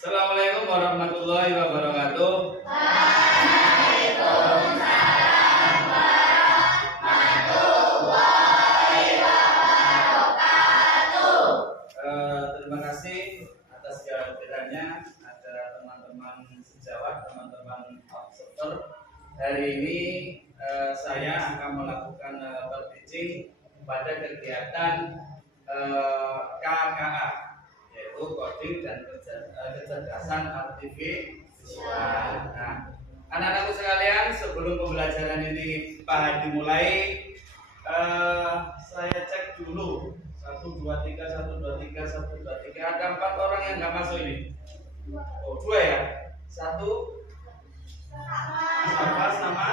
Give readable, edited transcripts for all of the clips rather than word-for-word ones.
Assalamualaikum warahmatullahi wabarakatuh. Waalaikumsalam warahmatullahi wabarakatuh. Terima kasih atas kehadirannya. Ada teman-teman sejawat, teman-teman observer. Hari ini saya akan melakukan teaching pada kegiatan KKA, yaitu coding dan kecerdasan artifisial. Nah, anak-anakku sekalian, sebelum pembelajaran ini dimulai, saya cek dulu 1, 2, 3, 1, 2, 3, 1, 2, 3. Ada 4 orang yang nggak masuk ini. Oh, 2 ya. 1 Safas sama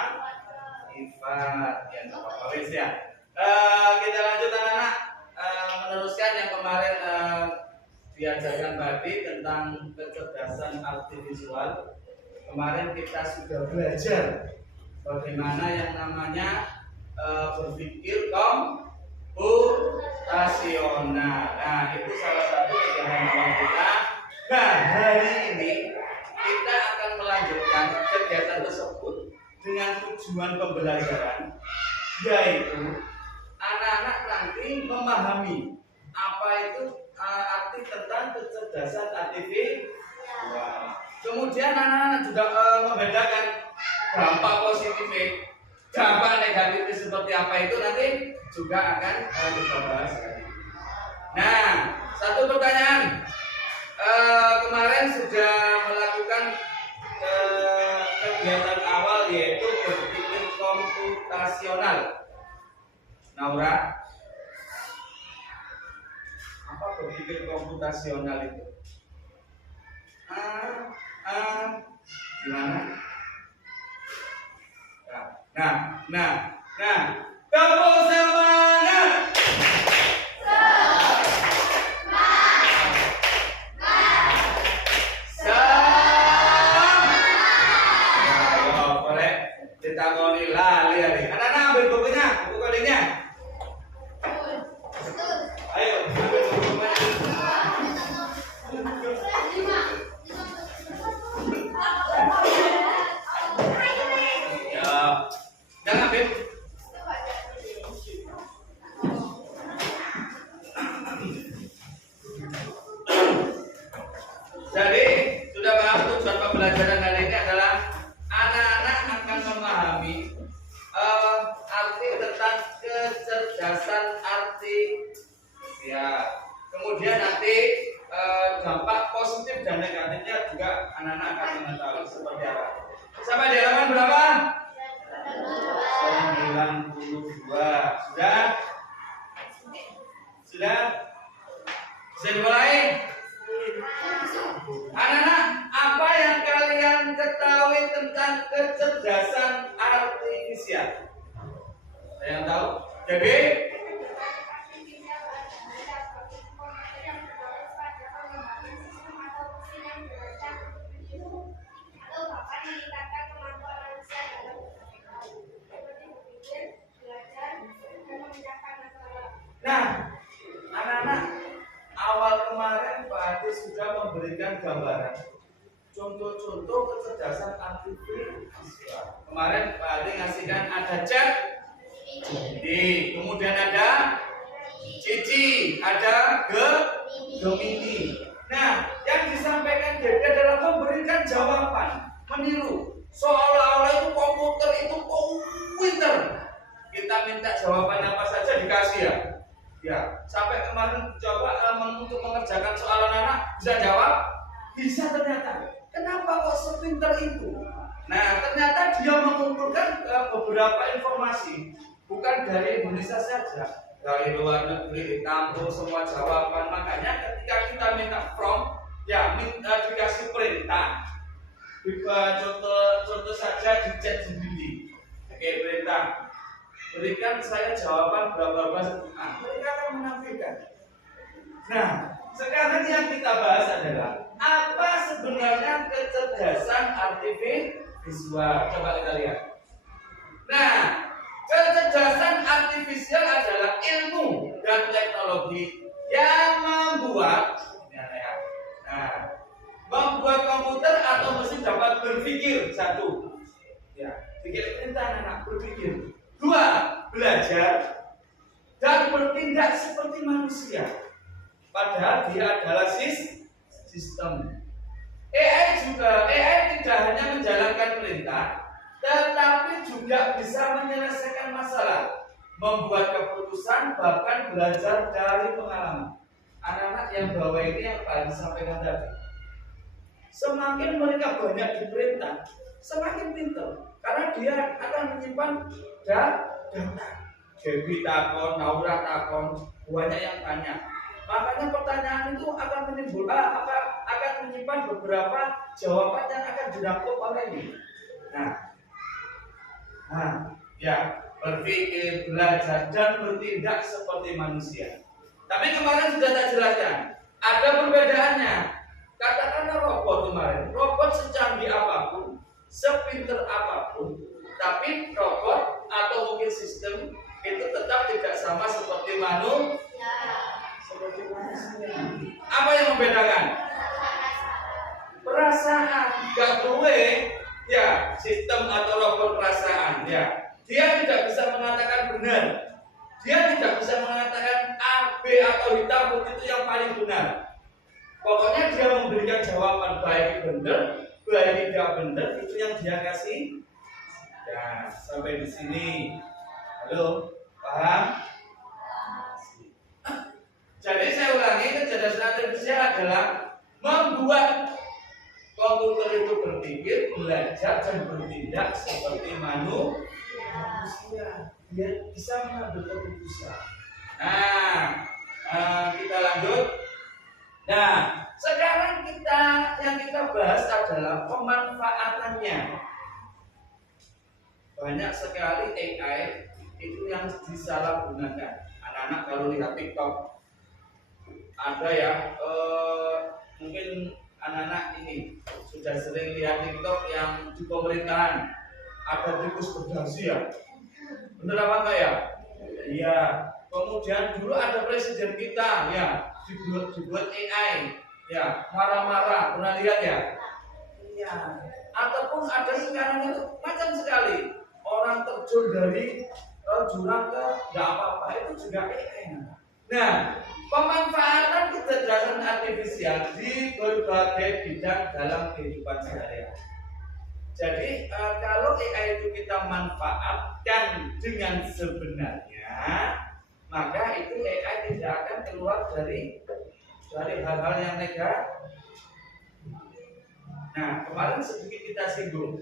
Ifat yang apa-apa ya. Kita lanjut anak-anak, meneruskan yang kemarin diajarkan tadi tentang kecerdasan artifisial. Kemarin kita sudah belajar bagaimana yang namanya berpikir komputasional. Nah, itu salah satu kegiatan awal kita. Nah, hari ini kita akan melanjutkan kegiatan tersebut dengan tujuan pembelajaran, yaitu anak-anak nanti memahami apa itu arti tentang kecerdasan artifisial. Kemudian anak-anak juga membedakan dampak positif, dampak negatif seperti apa itu nanti juga akan kita bahas. Nah, satu pertanyaan, kemarin sudah melakukan kegiatan awal yaitu berpikir komputasional. Naura, apa berpikir komputasional itu? Gimana? Nah, tepuk semangat. Ditakoni lali hari. Anak-anak ambil bukunya, buku kodenya. Ayo, ambil bukunya. Ya, jangan ambil. Jadi, sudah paham tujuan pembelajaran hari ini adalah anak-anak akan memahami arti tentang kecerdasan artifisial. Kemudian nanti dampak positif dan negatifnya juga anak-anak akan mengetahui seperti apa. Sampai di halaman berapa? 92. Sudah? Bisa dimulai? Anak-anak, apa yang kalian ketahui tentang kecerdasan artifisial? Ada yang tahu? Jadi, nah, anak-anak, awal kemarin Pak Adi sudah memberikan gambaran contoh-contoh kecerdasan artifisial. Kemarin Pak Adi ngasihkan ada chat, kemudian ada Cici, ada Gemini. Nah, yang disampaikan dia adalah memberikan jawaban, meniru, seolah-olah itu komputer itu pinter. Kita minta jawaban apa saja dikasih ya. Ya, sampai kemarin coba untuk mengerjakan soal anak-anak bisa jawab, bisa ternyata. Kenapa kok sepinter itu? Nah, ternyata dia mengumpulkan beberapa informasi, bukan dari Indonesia saja, dari luar negeri, ditampung semua jawaban. Makanya ketika kita minta prompt, ya dikasih perintah, contoh saja di chat GPT. Oke, perintah, berikan saya jawaban berapa. Mereka akan menampilkan. Nah, sekarang yang kita bahas adalah apa sebenarnya kecerdasan artifisial. Coba kita lihat. Nah, kecerdasan artifisial adalah ilmu dan teknologi yang membuat komputer atau mesin dapat berpikir. Satu, ya, dikit perintah anak berpikir. Dua, belajar dan bertindak seperti manusia. Padahal dia adalah sistem. AI tidak hanya menjalankan perintah, tetapi juga bisa menyelesaikan masalah, membuat keputusan, bahkan belajar dari pengalaman. Anak-anak yang bawah ini yang Pak disampaikan tadi, semakin mereka banyak diperintah, semakin pintar, karena dia akan menyimpan data. Dewi takon, Naura takon, banyak yang tanya. Makanya pertanyaan itu akan akan menyimpan beberapa jawaban yang akan dirangkum oleh ini. Ya, berpikir, belajar, dan bertindak seperti manusia. Tapi kemarin sudah tak jelaskan, ada perbedaannya. Katakanlah robot kemarin, robot secanggih apapun, sepinter apapun, tapi robot atau mungkin sistem itu tetap tidak sama seperti manusia. Apa yang membedakan? Perasaan. Gak boleh ya sistem atau robot perasaan ya. Dia tidak bisa mengatakan benar. Dia tidak bisa mengatakan A, B atau hitam putih itu yang paling benar. Pokoknya dia memberikan jawaban baik benar, baik tidak benar, itu yang dia kasih. Ya, sampai di sini. Halo, paham? Jadi saya ulangi, kecerdasan artifisial adalah membuat komputer itu berpikir, belajar, dan bertindak seperti manusia. Dia bisa mengambil keputusan. Kita lanjut. Nah, sekarang yang kita bahas adalah pemanfaatannya. Banyak sekali AI itu yang disalahgunakan. Anak-anak kalau lihat TikTok, ada ya, mungkin anak-anak ini sudah sering lihat TikTok yang di pemerintahan ada tikus berdasi ya. Bener apa enggak ya? Iya. Kemudian dulu ada presiden kita ya, dibuat AI ya, marah-marah, pernah lihat ya? Iya. Ataupun ada sekarang itu macam sekali, orang terjun dari jurang ke nggak apa-apa, itu juga AI. Nah, pemanfaatan kecerdasan artifisial di berbagai bidang dalam kehidupan sehari-hari. Jadi kalau AI itu kita manfaatkan dengan sebenarnya, maka itu AI tidak akan keluar dari hal-hal yang negatif. Nah, kemarin sedikit kita singgung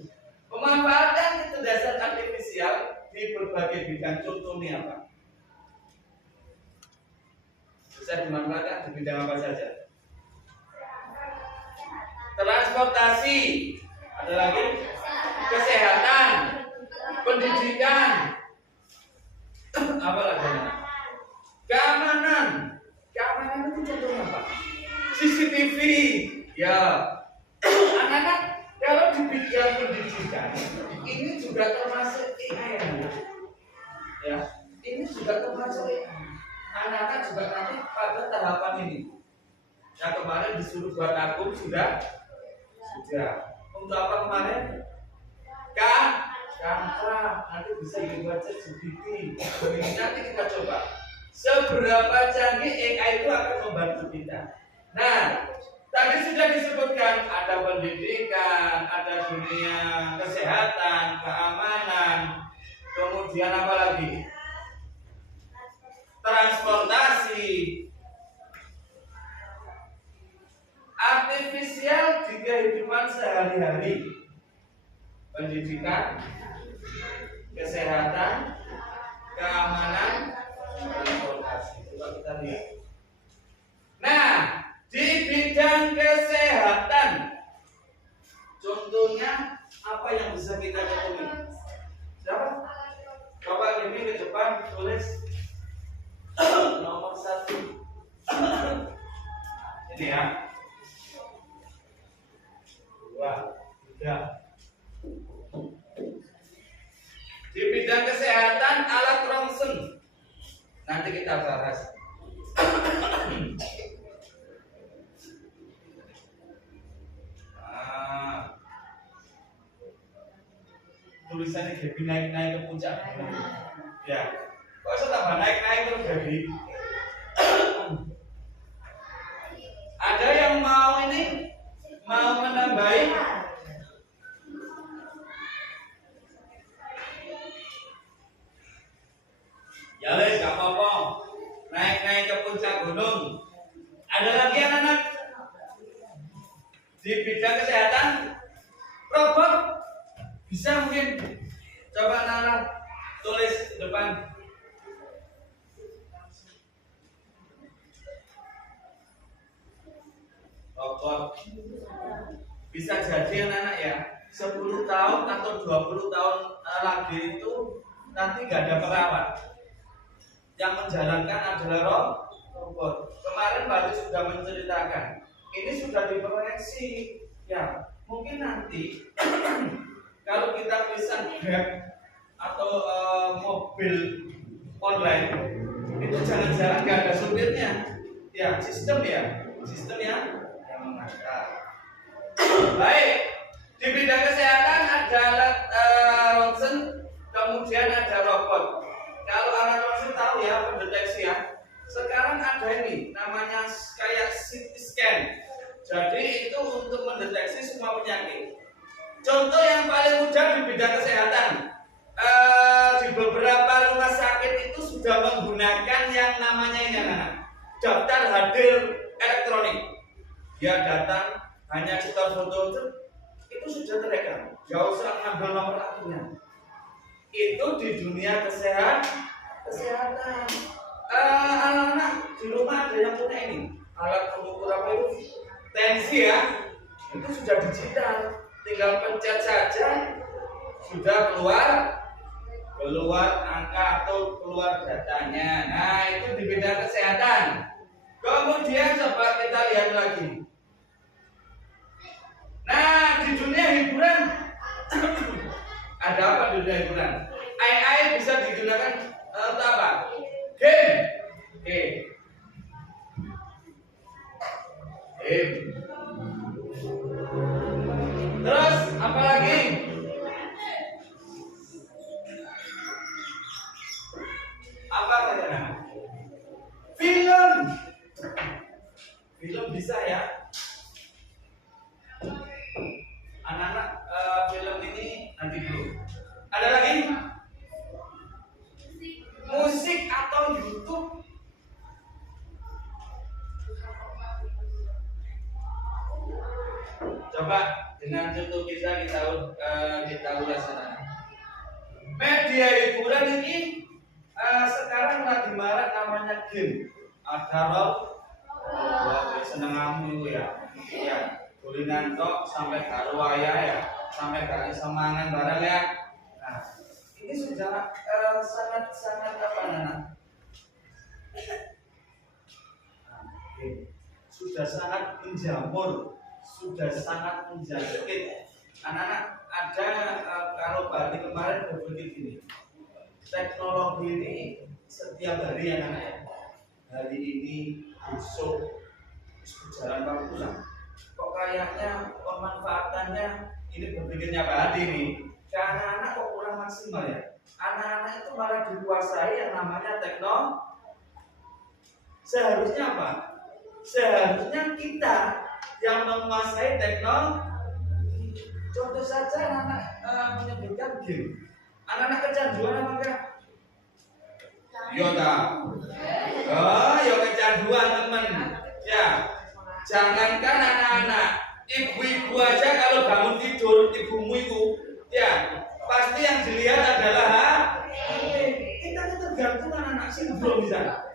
pemanfaatan kecerdasan artifisial di berbagai bidang. Contohnya apa? Bisa dimanfaatkan di bidang apa saja? Transportasi, ada lagi kesehatan, pendidikan, apa lagi? Keamanan itu contohnya apa? CCTV, ya. Anak-anak kalau di bidang pendidikan ini juga termasuk AI ya. Ini juga termasuk AI. Anak-anak juga nanti pada tahapan ini. Yang kemarin disuruh buat akun sudah. Untuk apa kemarin? Kanva nanti bisa dibaca GPT. Nanti kita coba seberapa canggih AI itu akan membantu kita. Nah, tadi sudah disebutkan ada pendidikan, ada dunia kesehatan, keamanan, kemudian apa lagi? Transportasi. Artifisial di kehidupan sehari-hari. Pendidikan, kesehatan, keamanan, transportasi. Coba kita lihat. Nah, di bidang kesehatan, contohnya apa yang bisa kita ketemu? Siapa? Bapak ini ke depan tulis nomor 1. Ini ya. 2, 3. Di bidang kesehatan alat ronsen. Nanti kita bahas. tulisannya Gaby naik-naik ke puncak gunung. Ya, kok saya tambah naik-naik terus Gaby? Ada yang mau menambahi? Ya wes, gak apa-apa. Naik-naik ke puncak gunung. Ada lagi anak-anak? Di bidang kesehatan, robot bisa mungkin. Coba anak-anak tulis di depan. Robot bisa jadi anak-anak ya 10 tahun atau 20 tahun lagi itu nanti gak ada perawat, yang menjalankan adalah robot. Kemarin Mbak Ati sudah menceritakan ini sudah diproyeksi ya, mungkin nanti kalau kita pesan Grab atau mobil online itu jangan-jangan gak ada supirnya ya, sistem yang mengantar. Baik, di bidang kesehatan ada alat ronsen, kemudian ada robot. Kalau alat ronsen tahu ya, pendeteksi ya. Sekarang ada ini namanya kayak CT scan. Jadi itu untuk mendeteksi semua penyakit. Contoh yang paling mudah di bidang kesehatan, di beberapa rumah sakit itu sudah menggunakan yang namanya ini anak, daftar hadir elektronik. Dia datang hanya setor foto itu sudah terekam, gak usah ngambil nomor akunnya. Itu di dunia kesehatan. Anak-anak di rumah ada yang punya ini alat pengukur apa itu tensi ya, itu sudah digital, tinggal pencet saja sudah keluar angka atau keluar datanya. Nah itu di bidang kesehatan. Kemudian coba kita lihat lagi. Nah di dunia hiburan ada apa di dunia hiburan? AI bisa digunakan untuk apa? Game. Terus apa lagi? Apa katanya? Film bisa ya. Anak-anak film ini nanti dulu. Ada lagi? Musik atau YouTube? Coba dengan contoh kita ulas sana. Media hiburan ini sekarang lagi marak namanya game. Ada seneng kamu ya. Ya, kulinan tok sampai karo wayah ya, sampai karo semangan bareng ya. Nah, ini sudah sangat apa Nana? Sudah sangat menjamur, sudah sangat menjangkit. Anak-anak ada kalau Bali kemarin berpikir gini, teknologi ini setiap hari anak-anak ya, hari ini besok berjalan waktu lah. Kok kayaknya pemanfaatannya ini berpikirnya Pak Adi nih, ke anak-anak kok kurang maksimal ya. Anak-anak itu malah dikuasai yang namanya teknologi. Seharusnya apa? Seharusnya kita yang menguasai teknologi. Contoh saja anak-anak menyebutkan game. Anak-anak kecanduan apa enggak? Iya tak? Oh, ya kecanduan teman. Ya, jangankan anak-anak, ibu-ibu aja kalau bangun tidur, ibumu itu, ya pasti yang dilihat adalah kita itu tergantung anak-anak sindrom misalnya.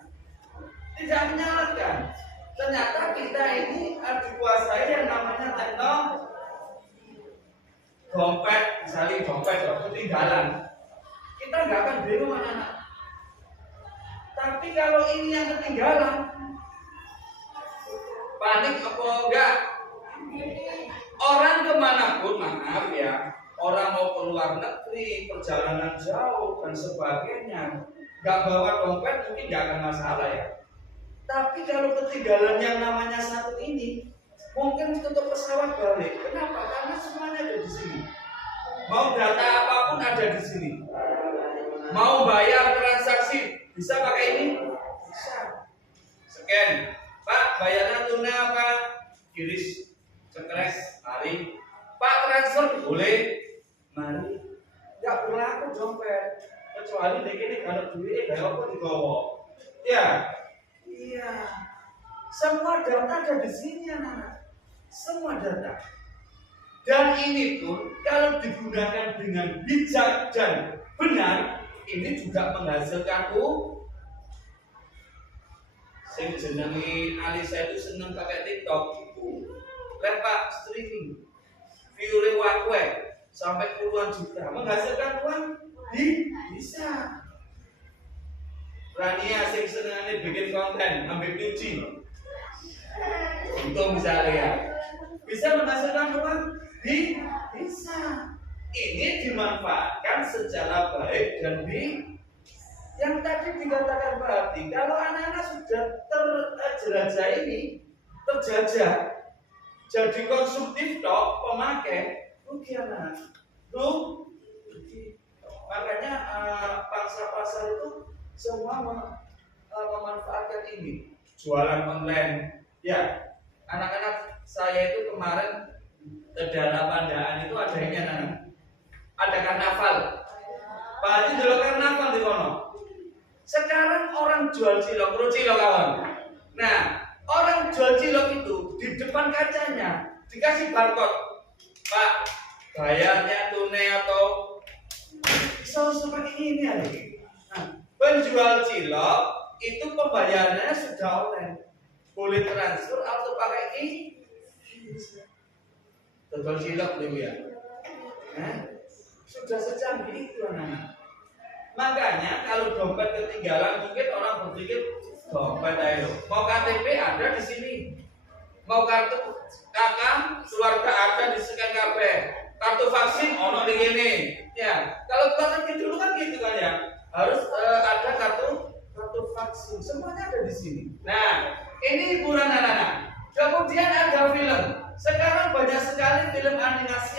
Tidak menyalahkan. Ternyata kita ini dikuasai yang namanya teknologi. Dompet, misalnya dompet ketinggalan, kita nggak akan bingung anak-anak. Tapi kalau ini yang ketinggalan, panik apa enggak? Orang kemanapun, maaf ya, orang mau keluar negeri, perjalanan jauh dan sebagainya, nggak bawa dompet mungkin nggak akan masalah ya. Tapi kalau ketinggalan yang namanya satu ini, mungkin tutup pesawat balik. Kenapa? Karena semuanya ada di sini. Mau data apapun ada di sini. Mau bayar transaksi bisa pakai ini? Bisa. Scan. Pak, bayarnya tunai apa? Kiris. Cekres. Mari. Pak, transfer boleh. Mari. Enggak berlaku dompet. Kecuali ini kalau duit gak apa digawa. Ya. Iya. Semua data ada di sini anak-anak. Semua data. Dan ini pun kalau digunakan dengan bijak dan benar, ini juga menghasilkan sing jenenge Alisa itu seneng pakai TikTok. Lihat Pak, streaming. View-nya wakwe sampai puluhan juta. Menghasilkan uang bisa. Rania sing senengane bikin konten, ambil kunci. Untuk misalnya ya. Bisa menghasilkan uang? Bisa. Ini dimanfaatkan secara baik dan yang tadi dikatakan Pak Hati, kalau anak-anak sudah terjelajah ini, terjajah, jadi konsumtif tok, pemakai, rugi anak, rugi. Makanya bangsa pasar itu semua memanfaatkan ini, jualan online. Ya, anak-anak saya itu kemarin ke daerah Pandaan itu ada ini anak-anak. Ada karnaval. Pak Haji dulu karnaval di kono. Sekarang orang jual cilok, kawan. Nah, orang jual cilok itu di depan kacanya dikasih barcode. Pak, bayarnya tunai atau seperti ini ya. Nah, penjual cilok itu pembayarannya sudah online. Boleh transfer atau pakai Total cilok dulu ya. Sudah secanggih itu anak-anak. Makanya kalau dompet ketinggalan mungkin orang berpikir dompet ayo. Mau KTP ada di sini. Mau kartu kakak keluarga ada di scan KB. Kartu vaksin ono di sini. Ya, kalau keluarga dulu kan gitu kan ya. Harus ada kartu vaksin. Semuanya ada di sini. Nah, ini hiburan anak-anak. Kemudian ada film. Sekarang banyak sekali film animasi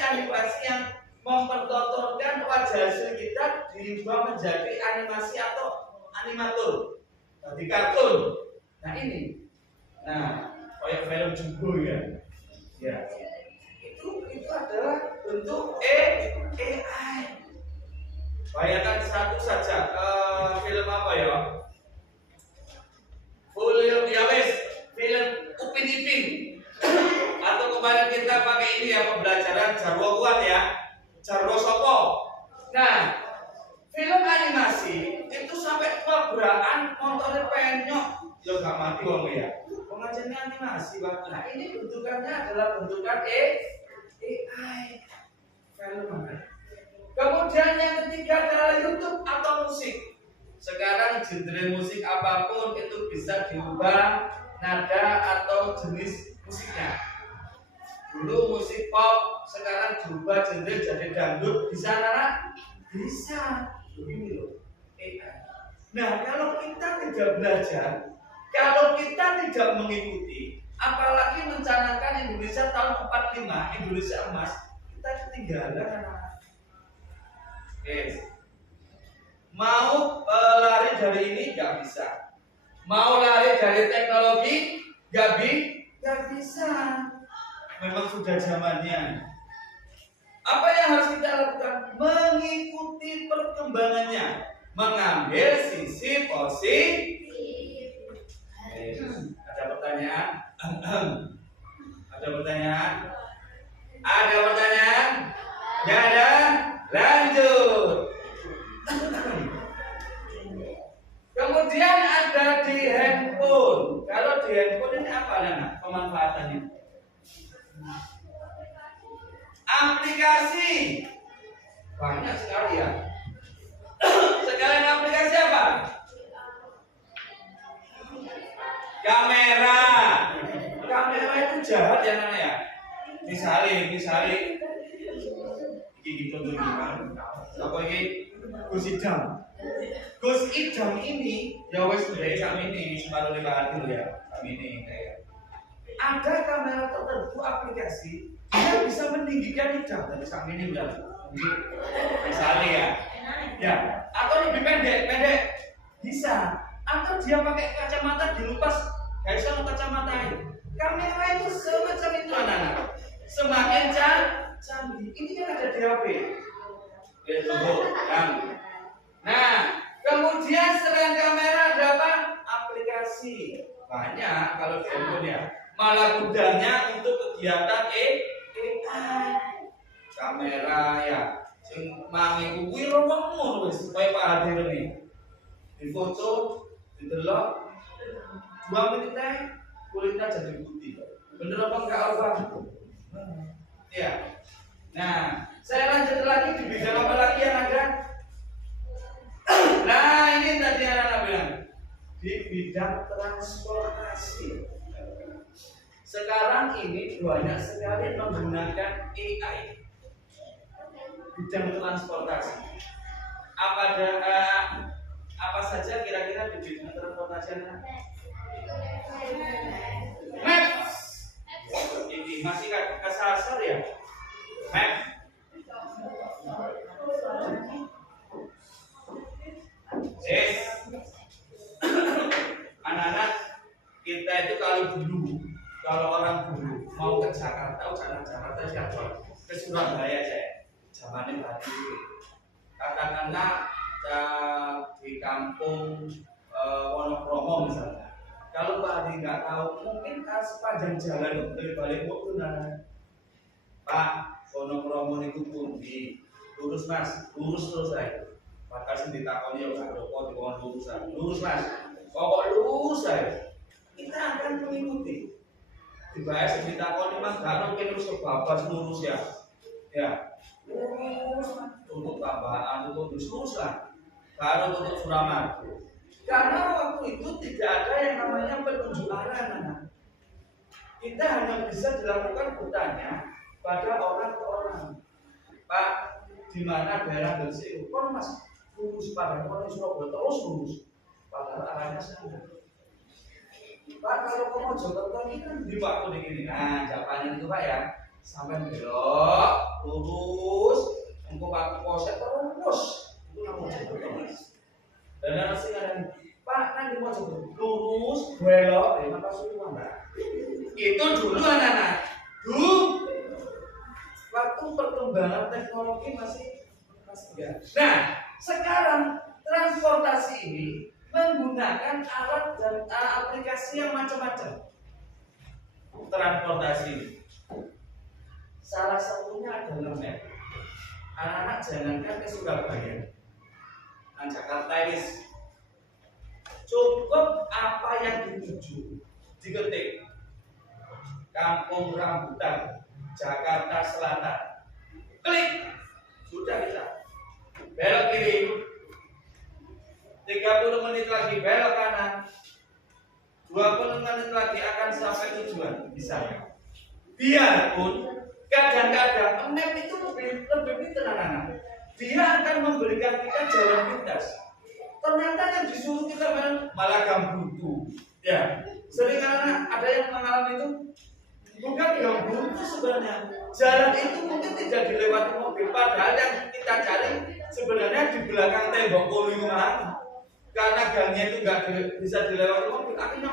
yang mempertontonkan wajah asli kita diubah menjadi animasi atau animator, jadi kartun. Nah ini, kayak film Jumbo ya, itu adalah bentuk AI. Bayangkan satu saja film apa ya? Film film Upin Ipin. Atau kemarin kita pakai ini ya pembelajaran Jarwo Kuat ya. Jarwo Sopo. Nah, film animasi itu sampai tabrakan motornya penyok. Ya gak mati wong ya. Pengajiannya animasi, Pak. Nah, ini bentukannya adalah bentukan AI. Film mana? Kemudian yang ketiga adalah YouTube atau musik. Sekarang genre musik apapun itu bisa diubah nada atau jenis musiknya. Dulu musik pop, sekarang berubah genre jadi dangdut, bisa anak? Bisa. Begini loh. Nah, kalau kita tidak belajar, kalau kita tidak mengikuti, apalagi mencanangkan Indonesia tahun 45, Indonesia emas, kita ketinggalan anak-anak. Mau lari dari ini nggak bisa. Mau lari dari teknologi nggak bisa. Memang sudah zamannya. Apa yang harus kita lakukan? Mengikuti perkembangannya, mengambil sisi positif. Ada pertanyaan? Ada pertanyaan? Ada pertanyaan? Ya ada? Lanjut. Kemudian ada di handphone. Kalau di handphone ini apa Nana? Pemanfaatannya? Aplikasi banyak sekali ya. Sekalian aplikasi apa? Kamera. Kamera itu jahat ya Nana ya. Misalnya gitu tuh gimana? Apa ini? Gus Idam. Gus Idam ini ya wes dari kami ini separuh lima dulu ya. Kami ini kayak ada kamera tertentu aplikasi yang bisa meninggikan hidang dari kami ini udah Misalnya ya. Ya, atau lebih pendek bisa. Atau dia pakai kacamata dilupas, guys, sama kacamata ini. Kamera itu semacam itu anak-anak. Semakin canggih. Ini kan ada di HP. Ya, tunggu. Nah, kemudian selain kamera ada apa? Aplikasi. Banyak kalau di handphone ya. Malah gudangnya untuk kegiatan AI. Kamera ya. Sing mangi kuwi romo wis supaya Pak Hadir ini. Difoto, didelok 2 menit kulitnya jadi putih. Bener apa enggak Alfa? Ya. Nah, saya lanjut lagi di bidang apa lagi yang ada? Nah, ini tadi anak-anak bilang di bidang transportasi. Sekarang ini banyak sekali menggunakan AI. Bidang transportasi. Apa saja kira-kira di bidang transportasi? Maps. Ini masih kesasar ya? Map. Anak-anak kita itu kalau orang dulu mau ke Jakarta, Jakarta siapa? Ke Surabaya saya. Zamannya tadi katakanlah di kampung Wonokromo misalnya. Kalau Pak Adi nggak tahu, mungkin sepanjang jalan itu dari Baliku nah, Pak Wonokromo itu pundi lurus mas, lurus terus saya. Maka sih ditakoni ya Pak Doko di bawah lurus mas, pokok lurus saya. Kita akan mengikuti. Dibahas ditakoni mas, nggak mungkin terus ke babas lurus ya, ya. Untuk tambahan untuk lurus lah, baru untuk Suramadu. Karena waktu itu tidak ada yang namanya petunjuk arah anak. Kita hanya bisa dilakukan bertanya pada orang ke orang. Pak, di mana daerah Gresik? Kon mas lurus pada kon Surabaya terus lurus. Padahal arahnya sana. Pak, kalau kamu Mojokerto ini kan di waktu begini. Nah, jawabannya itu Pak ya. Sampai belok, lurus, engkau Pak Polsek terus. Itu namanya Mojokerto. Dan ada sih ada Pak nanti mau lurus belok, maka sudah Mbak. Itu dulu anak-anak. Waktu perkembangan teknologi masih enggak. Nah, sekarang transportasi ini menggunakan alat dan aplikasi yang macam-macam. Transportasi. Salah satunya adalah map. Anak-anak jangankan ke Surabaya. Jakarta ini cukup apa yang dituju diketik Kampung Rambutan Jakarta Selatan, klik sudah bisa belok kiri 30 menit lagi belok kanan 20 menit lagi akan sampai tujuan bisa. Biarpun kadang-kadang map itu lebih pintar anak-anak. Dia akan memberikan kita jalan pintas. Ternyata yang disuruh kita malah gambrutu. Ya, sering anak ada yang mengalami itu. Bukan gambrutu sebenarnya. Jalan itu mungkin tidak dilewati mobil. Padahal yang kita cari sebenarnya di belakang tembok kulungan. Karena gangnya itu nggak bisa dilewati mobil, akhirnya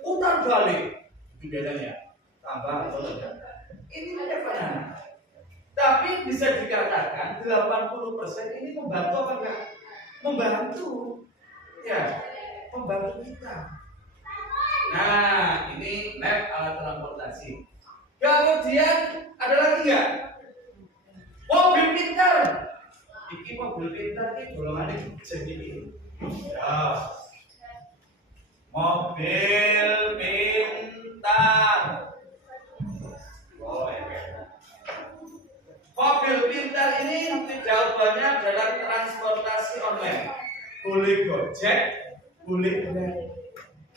putar balik. Itu bedanya. Tambah atau tidak? Ini apa? Tapi bisa dikatakan 80% ini membantu apa enggak? Membantu. Ya, membantu kita. Nah, ini map alat transportasi. Kemudian ada lagi enggak? Mobil pintar. Ini mobil pintar ini golongannya jadi ini. Ya. Mobil pintar. Oh, ya. Mobil pintar ini jawabannya adalah transportasi online. Boleh Gojek, boleh Grab.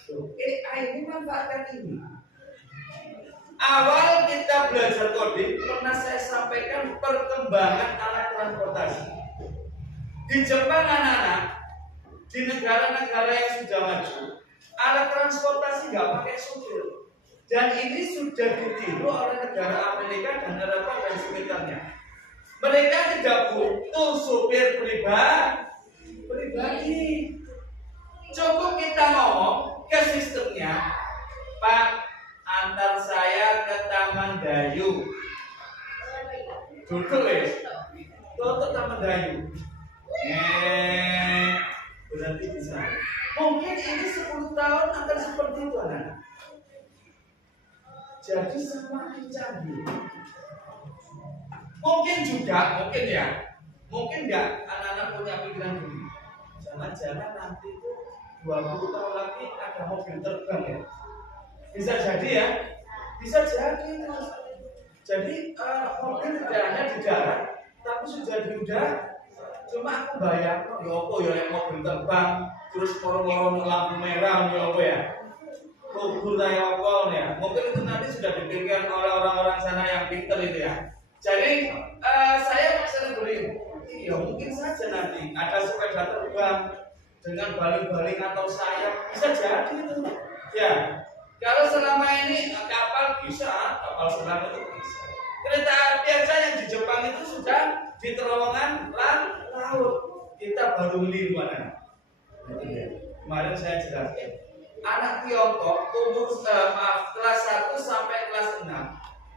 AI ini manfaatkan ini. Awal kita belajar coding pernah saya sampaikan perkembangan alat transportasi. Di Jepang anak-anak, di negara-negara yang sudah maju, alat transportasi nggak pakai supir. Dan ini sudah ditiru oleh negara Amerika dan Eropa dan sekitarnya. Mereka tidak butuh supir pribadi. Cukup kita ngomong ke sistemnya, Pak, antar saya ke Taman Dayu. Duduk wes, tutup Taman Dayu. Berarti bisa. Mungkin ini 10 tahun akan seperti itu anak. Jadi semakin canggih. Mungkin enggak anak-anak punya pikiran gini. Jangan-jangan nanti itu 20 tahun lagi ada mobil terbang ya. Bisa jadi ya. Bisa jadi. Jadi mobil tidak hanya di darat, tapi sudah di udara. Cuma aku bayang, ya mobil terbang, terus moro-moro lampu merah, ya. Kubur kayak apa ya? Mungkin itu nanti sudah dipikirkan oleh orang-orang sana yang pintar itu ya. Jadi saya sering beri, ya mungkin saja nanti ada sepeda terbang dengan baling-baling atau sayap, bisa jadi itu. Ya, kalau selama ini kapal bisa, kapal selam itu bisa. Kereta api aja yang di Jepang itu sudah di terowongan laut. Kita baru melihat mana? Kemarin saya jelaskan. Anak Tiongkok umur kelas 1 sampai kelas 6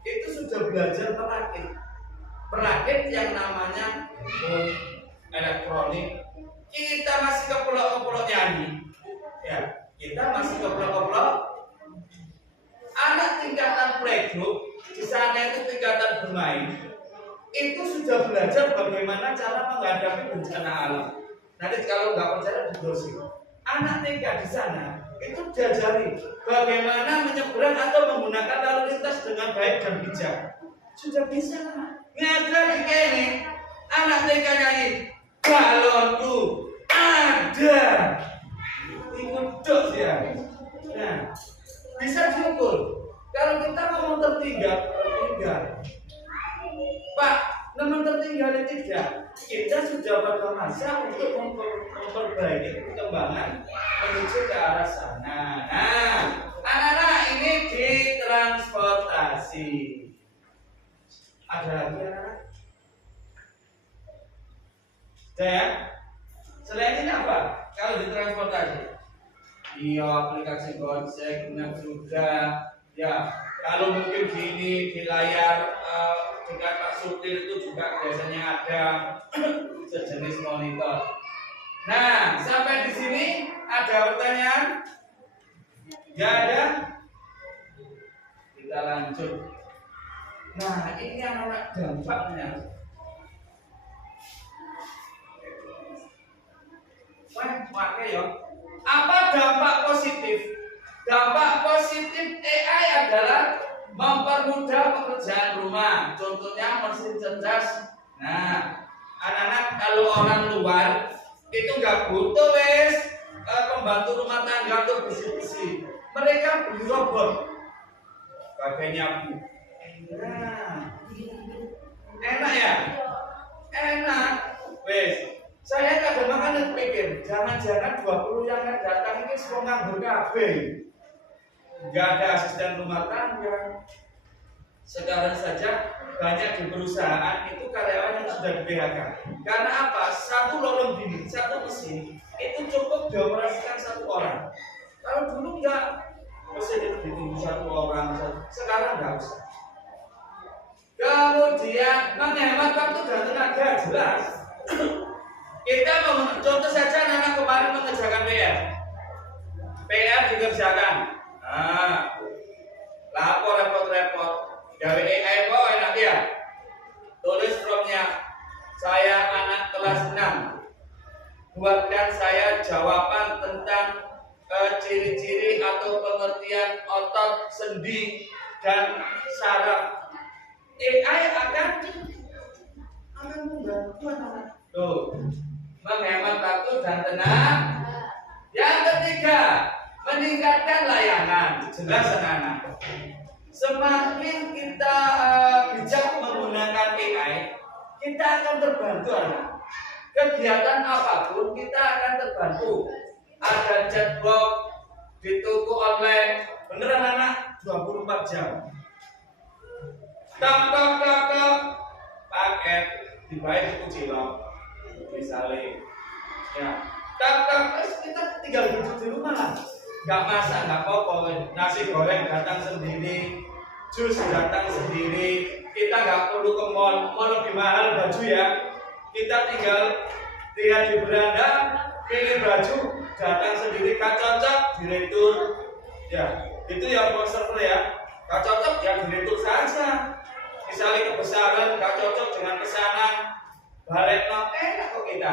itu sudah belajar merakit yang namanya elektronik. Kita masih keplok-keplok nyanyi, ya. Kita masih keplok-keplok. Anak tingkatan playgroup di sana itu tingkatan bermain, itu sudah belajar bagaimana cara menghadapi bencana alam. Nanti kalau nggak percaya di browsing. Anak TK di sana itu diajari bagaimana menyeberang atau menggunakan lalu lintas dengan baik dan bijak. Sudah bisa ngajar di kene. Anak TK nyanyi balonku ada ikut dok ya. Nah, bisa diukur. Kalau kita ngomong tertinggal, Pak, namun tertinggal tidak. Kita sudah pada masa untuk memperbaiki perkembangan menuju ke arah sana. Nah, anak-anak ini di transportasi. Ada lagi anak-anak? Ya. Selain ini apa? Kalau di transportasi, iya aplikasi Gojek, juga. Ya, kalau mungkin di layar dekat Pak Supir itu juga biasanya ada sejenis monitor. Nah, sampai di sini ada pertanyaan? Ya ada? Kita lanjut. Nah, ini anak-anak dampaknya. Pakai ya. Apa dampak positif? Dampak positif AI adalah mempermudah pekerjaan rumah. Contohnya mesin cerdas. Nah, anak-anak kalau orang luar itu nggak butuh pembantu rumah tangga untuk bersih-bersih. Mereka beli robot. Pakai nyapu. Nah, enak ya? Enak. Saya kadang-kadang pikir, jangan-jangan 20 yang akan datang ini semua nganggur kabeh. Nggak ada asisten rumah tangga. Sekarang saja banyak di perusahaan itu karyawan yang sudah di PHK. Karena apa? Satu lorong gini, satu mesin itu cukup dioperasikan 1 orang. Kalau dulu ya mesin itu ditunggu 1 orang. Sekarang nggak usah. Kemudian menghemat waktu dan tenaga jelas. Kita contoh saja anak kemarin mengerjakan PR dikerjakan. Nah, lapor repot-repot. Dari AI kok enak ya. Tulis promnya. Saya anak kelas 6. Buatkan saya jawaban tentang ciri-ciri atau pengertian otot, sendi, dan saraf. AI akan membantu anak. Tuh, menghemat waktu dan tenaga. Yang ketiga, meningkatkan layanan. Jelas anak-anak. Semakin kita bijak menggunakan AI, kita akan terbantu anak. Kegiatan apapun kita akan terbantu. Ada chatbot di toko online, beneran anak 24 jam. Tok paket dibayar itu cilok misalnya ya terus kita tinggal duduk di rumah lah, nggak masak nggak apa-apa, nasi goreng datang sendiri, jus datang sendiri, kita nggak perlu ke mall lebih mahal baju ya, kita tinggal lihat di beranda pilih baju datang sendiri, gak cocok diretur ya, itu ya server ya, gak cocok ya diretur saja. Misalnya kebesaran gak cocok dengan pesanan balik enak kok kita.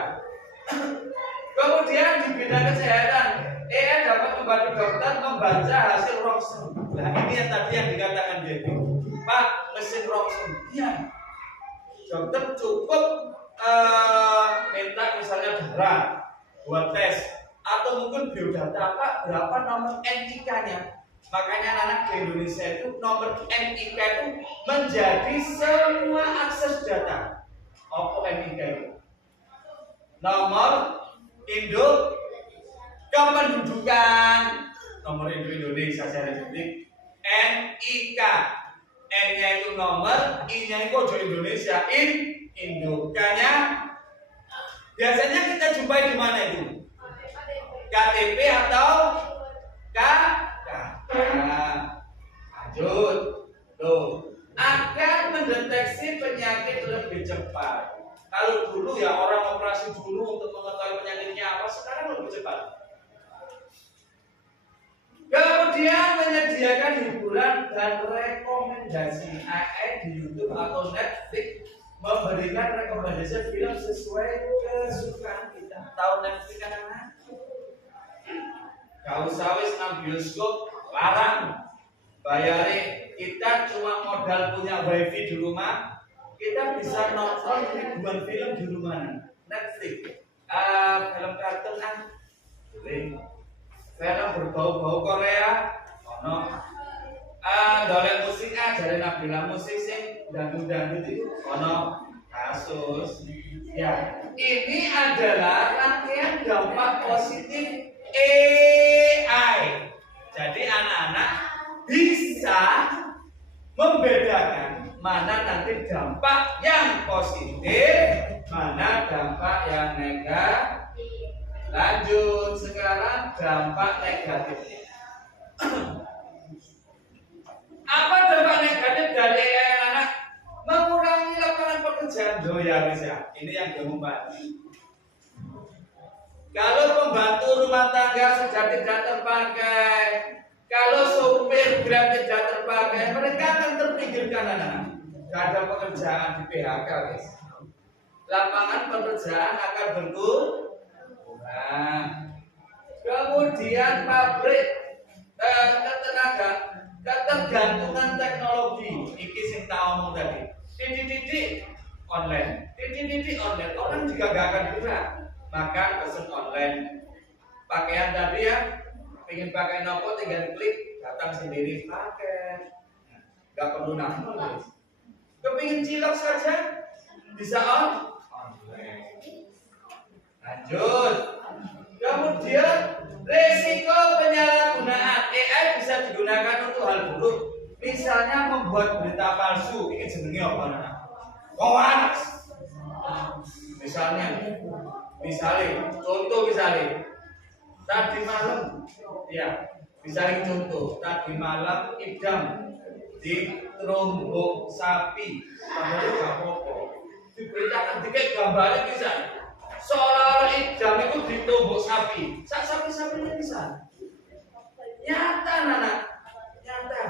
Kemudian di bidang kesehatan dapat membantu dokter membaca hasil ronsen. Nah ini yang tadi yang dikatakan Devi, Pak, mesin ronsen iya, dokter cukup minta misalnya darah buat tes atau mungkin biodata Pak, berapa nomor NIK-nya. Makanya anak di Indonesia itu nomor NIK itu menjadi semua akses data. Apa NIK itu? Nomor induk kependudukan, nomor induk Indonesia secara detik, NIK. N-nya itu nomor, I-nya itu kode Indonesia, indukannya. Biasanya kita jumpai di mana itu? KTP atau Nah, lanjut. Loh, akan mendeteksi penyakit lebih cepat. Kalau dulu ya orang operasi dulu untuk mengetahui penyakitnya apa, sekarang lebih cepat. Kemudian menyediakan hiburan dan rekomendasi di YouTube atau Netflix, memberikan rekomendasi film sesuai kesukaan kita. Tahu Netflix kan anak? Gak usah wis nang bioskop, larang. Bayare kita cuma modal punya wifi di rumah, kita bisa nonton ribuan film di rumah. Netflix, film kartun film berbau-bau Korea, ono. Dolek musik dari Nabila musik sing dangdut itu, ono. Kasus. Ya, ini adalah rangkaian dampak positif AI. Jadi anak-anak bisa membedakan mana nanti dampak yang positif, mana dampak yang negatif. Lanjut, sekarang dampak negatifnya. Apa dampak negatif dari AI anak? Mengurangi lapangan pekerjaan. Ini yang keempat. Kalau pembantu rumah tangga sudah tidak terpakai, kalau sopir Grab tidak terpakai, mereka akan terpinggirkan anak-anak. Tidak ada pekerjaan di PHK, guys. Lapangan pekerjaan akan berkurang. Kemudian pabrik ketergantungan teknologi. Iki sing tak omong tadi. Titik-titik online. Orang juga gak akan gerak. Maka pesan online. Pakaian tadi ya, ingin pakai nopo tinggal klik, datang sendiri pakai. Gak perlu nanggung. Kepingin cilok saja bisa online. Lanjut. Kemudian resiko penyalahgunaan AI bisa digunakan untuk hal buruk. Misalnya membuat berita palsu. Ini jenenge apa anak? Hoax. Contoh tadi malam, ya, misalnya contoh, tadi malam idam di terombok sapi, padahal gak apa-apa. Diberitakan dikit gambarnya bisa, seolah-olah idam itu ditombok sapi, sapi-sapinya bisa. Nyata, anak, nyata.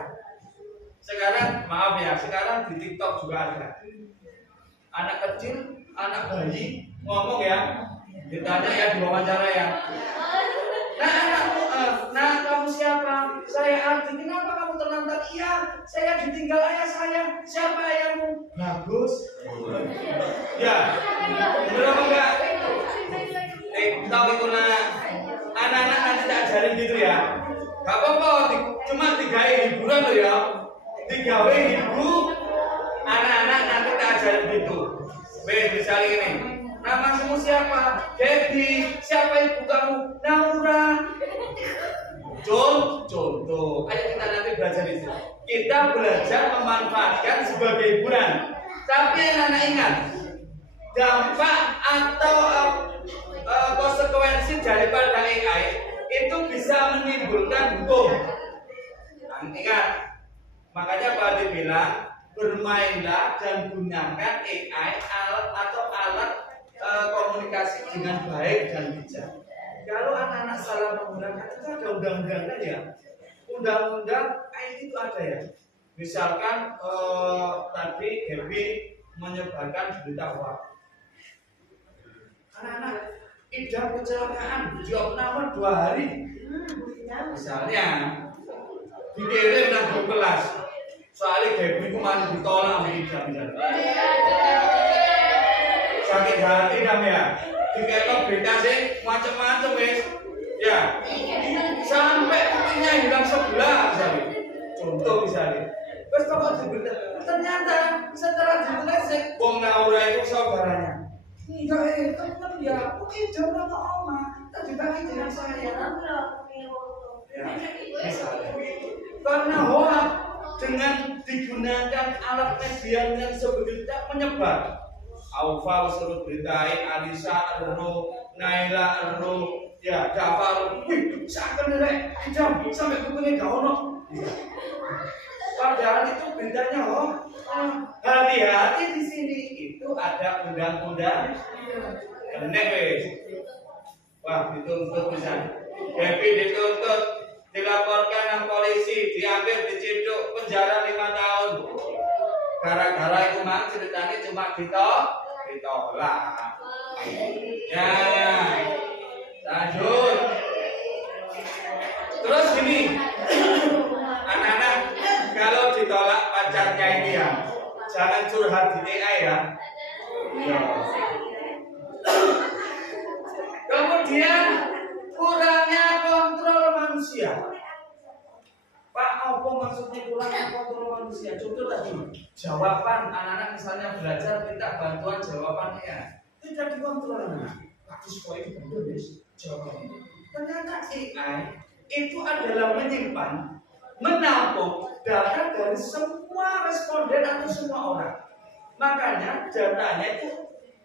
Sekarang, maaf ya, sekarang di TikTok juga ada. Anak kecil, anak bayi ngomong ya, ditanya ya di wawancara ya. Nah anakmu, kamu siapa? Saya Ardi. Kenapa kamu terlantar? Iya, saya ditinggal ayah saya. Siapa ayahmu? Bagus. Ya, benar apa enggak? Tahu itu anak-anak nanti tak ajarin gitu ya. Gak apa-apa, cuma digawe hiburan loh ya. Digawe hibur anak-anak nanti tak ajarin gitu. Misalnya ini, namamu siapa? Debbie. Siapa ibu kamu? Naura. Contoh. Ayo kita nanti belajar itu. Kita belajar memanfaatkan sebagai hiburan. Tapi anak-anak ingat, dampak atau konsekuensi daripada AI itu bisa menimbulkan hukum. Ingat, makanya Pak Adi bilang bermainlah dan gunakan AI atau alat komunikasi dengan baik dan bijak. Kalau anak-anak salah menggunakan itu ada undang-undangnya ya. Undang-undang IT itu ada ya. Misalkan tadi Gaby menyebarkan berita hoax. Anak-anak idam kecelakaan jawab nama 2 hari. Misalnya dikirim nang grup kelas. Soalnya Gaby kemarin ditolak sama idam misalnya. Sakit hati dam ya. Dikira berita sih macam-macam wis. Ya. Sampai buktinya hilang sebelah misalnya. Contoh misalnya. Terus kalau diberita, ternyata setelah ditelisik, Bung Naura itu saudaranya. Enggak, teman ya, mungkin jauh nama Oma, tapi bagi dengan saya. Ya, misalnya. Karena hoax dengan digunakan alat media yang sebelumnya menyebar. Aufa suruh beritain Alisa, Erno, Naila, Erno, ya Dafar. Wih, seakan nenek hijab sampai kupingnya gak ono. Padahal itu beritanya hati-hati di sini itu ada undang-undang. Enek wes. Wah, dituntut bisa. Gaby dituntut, dilaporkan ke polisi, diambil diciduk penjara 5 tahun. Gara-gara itu mah ceritanya cuma ditolak. Ya, lanjut. Terus gini, anak-anak kalau ditolak pacarnya ini ya, jangan curhat di AI ya. Kemudian kurangnya kontrol manusia. Pak, apa maksudnya kurangnya kontrol manusia? Contoh tadi, jawaban anak-anak misalnya belajar minta bantuan jawabannya, tidak dikontrol. Bagus kok itu benar guys, jawabannya. Ternyata AI itu adalah menyimpan, menampung data dari semua responden atau semua orang. Makanya datanya itu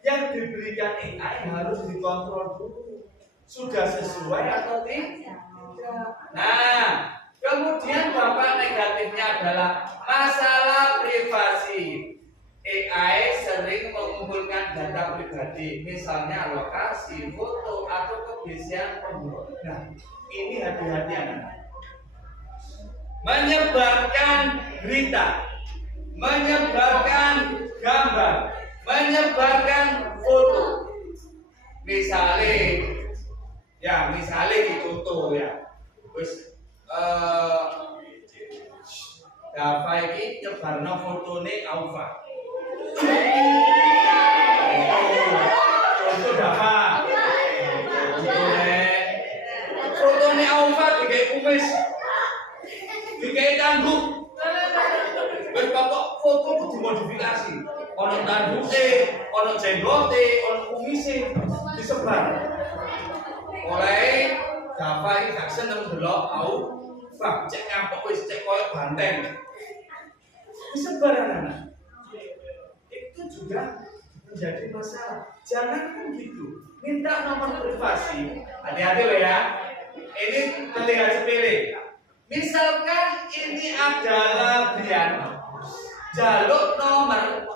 yang diberikan AI harus dikontrol dulu. Sudah sesuai atau tidak? Nah, kemudian dampak negatifnya adalah masalah privasi. AI sering mengumpulkan data pribadi, misalnya lokasi, foto, atau kebiasaan pengguna. Nah, ini hati-hati anak-anak. Menyebarkan berita, menyebarkan gambar, menyebarkan foto. Misalnya dicontoh ya. Terus Dava ini nyebarno fotone Aufa. Contoh Dava. Fotone Aufa digawe kumis. Digawe tanduk. Wis pokok foto ku dimodifikasi. Ono tanduke, ono jenggote, ono kumise disebar. Oleh Dava iki gak seneng delok Aufa, cek nyampok wis cek koyo banteng. Disebar anak-anak. Itu juga menjadi masalah. Jangan kan gitu. Minta nomor privasi. Hati-hati loh ya. Ini terlihat sepele. Misalkan ini adalah Brian, jaluk nomor.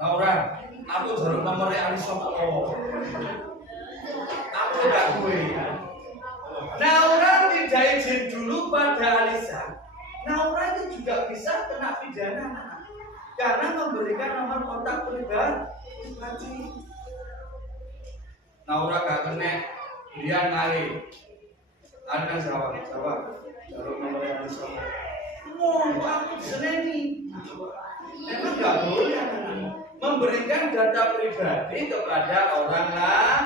Naura, aku jaluk nomornya Alisa. Aku tidak gue. Naura tidak izin dulu pada Alisa. Naura itu juga bisa kena pidana karena memberikan nomor kontak pribadi. Naura gak kena, dia ngalih. Ada sawah, jalur nomor yang sama. Aku diseneni. Memang nggak boleh memberikan data pribadi kepada orang lain.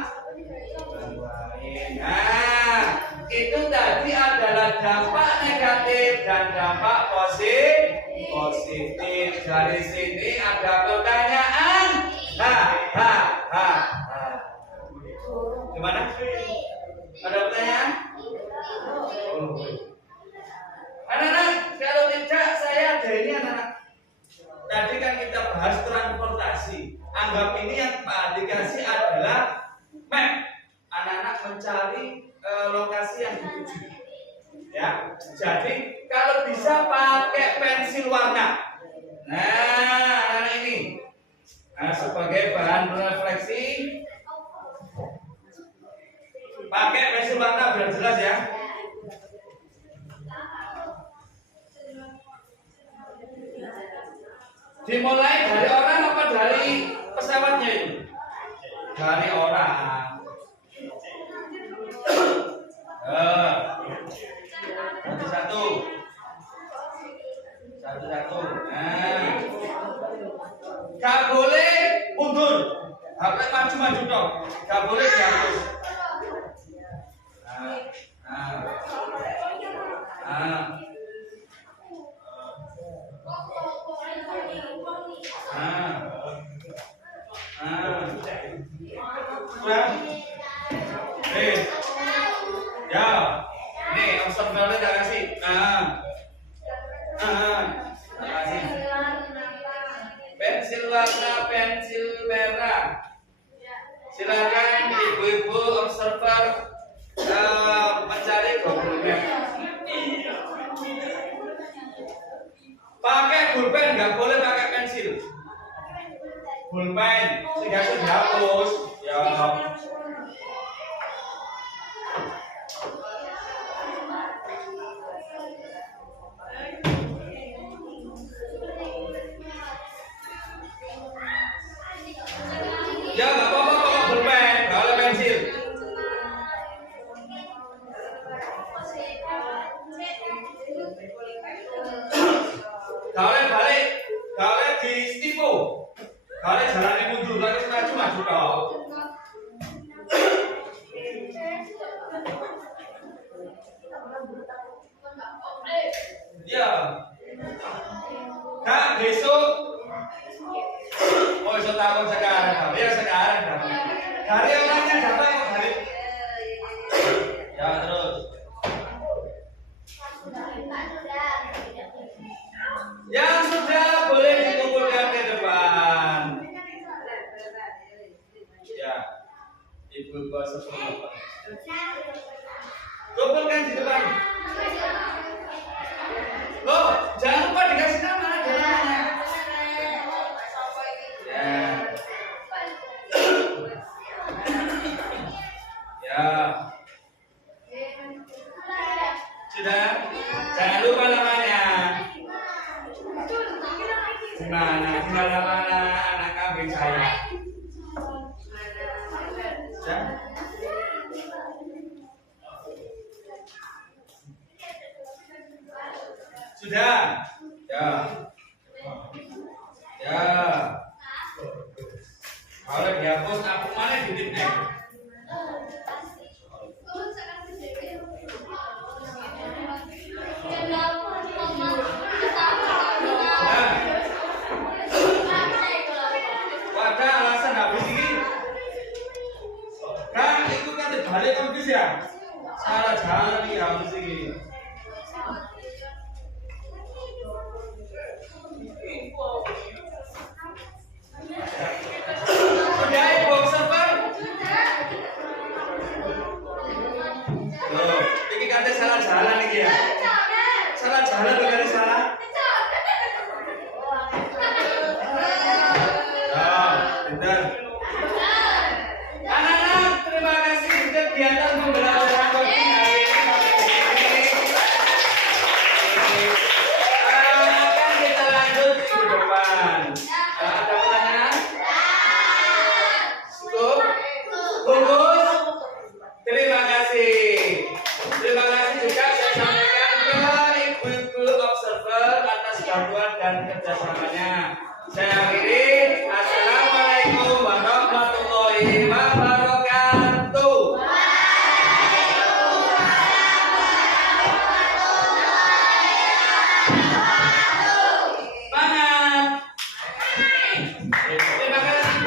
Nah, itu tadi adalah dampak negatif dan dampak positif. Dari sini ada pertanyaan. Gimana? Ada pertanyaan? Anak-anak, kalau tidak saya ada ini anak-anak. Tadi kan kita bahas transportasi. anggap ini yang Pak dikasih adalah map. Anak-anak mencari lokasi yang dituju. Ya, jadi kalau bisa pakai pensil warna. Nah, ini. Nah, sebagai bahan refleksi, pakai pensil warna biar jelas ya. Dimulai dari orang apa dari pesawatnya itu? Dari orang. Satu-satu. Satu-satu. Nah. Gak boleh mundur. Gak boleh maju-maju dong. Gak boleh dihapus. Nah. Nah. Nah. Ya, nih observernya tak kasih. Kasih. Pensil warna, pensil merah. Silakan ibu-ibu observer mencari Google Map. Pakai pulpen, nggak boleh pakai pensil. Pulpen, sehingga sudah dihapus. Ya. Ya nggak apa-apa pakai pulpen, kalau pensil. Kalau balik, kalau di stipo, kalau jalannya mundur, lagi maju dong. Ya, Kak besok, oh besok tahun sekarang, ya sekarang. Dari orangnya dapat kok dari. Ya terus. Yang sudah boleh dikumpulkan ke depan. Ya, ibu kuasa semua. Kumpulkan di depan. Loh, jangan lupa dikasih nama, ada namanya. Ya. Ya. Sudah? Jangan lupa namanya. Gimana mana anak kambing saya? Sudah? Ya. Ya.